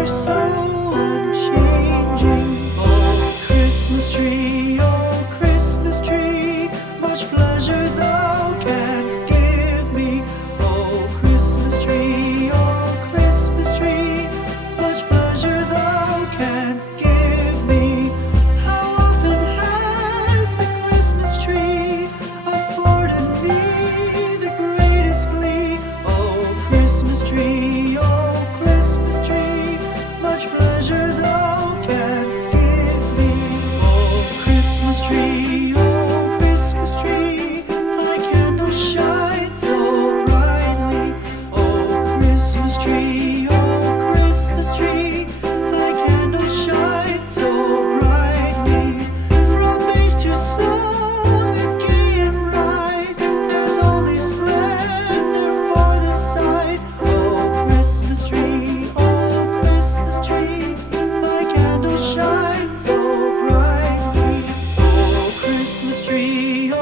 are so unchanging. Oh, Christmas tree, much pleasure thou canst give me. Oh, Christmas tree, much pleasure thou canst give me. How often has the Christmas tree afforded me the greatest glee? Oh, Christmas tree, much pleasure thou canst give me. Oh, Christmas tree, thy candles shine so brightly. Oh, Christmas tree, thy candles shine so brightly. From base to summit, gay and bright, there's only splendor for the sight. Oh, Christmas tree, thy candles shine so brightly. Oh, Christmas tree,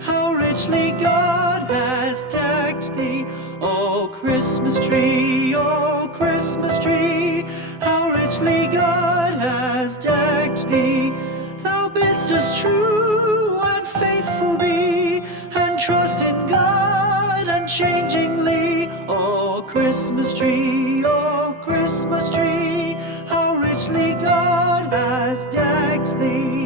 how richly God has decked thee. Oh, Christmas tree, how richly God has decked thee. Thou bidst us true and faithful be, and trust in God unchangingly. Oh, Christmas tree, how richly God has decked thee.